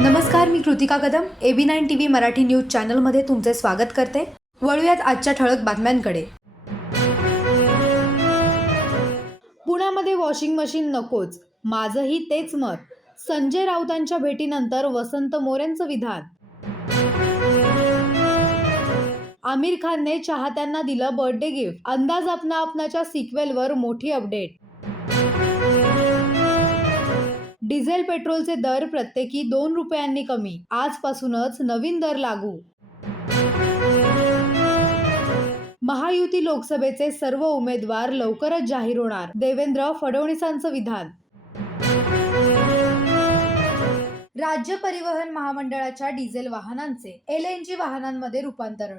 नमस्कार मी Kritika Kadam. A B nine T V Marathi news चॅनलमध्ये तुमचे स्वागत करते. वळूयात आजच्या ठळक बातम्यांकडे. पुण्यामध्ये वॉशिंग मशीन नकोच. माझंही तेच मत. संजय राऊतांच्या भेटीनंतर वसंत मोरेंचं विधान. आमिर खानने चाहत्यांना दिलं बर्थडे गिफ्ट. अंदाज अपना अपनाच्या सिक्वेलवर मोठी अपडेट डिझेल पेट्रोलचे दर प्रत्येकी दोन रुपयांनी कमी. आजपासूनच नवीन दर लागू. महायुती लोकसभेचे सर्व उमेदवार लवकरच जाहीर होणार. देवेंद्र फडणवीसांचं विधान. राज्य परिवहन महामंडळाच्या डिझेल वाहनांचे एल एन जी वाहनांमध्ये रूपांतरण.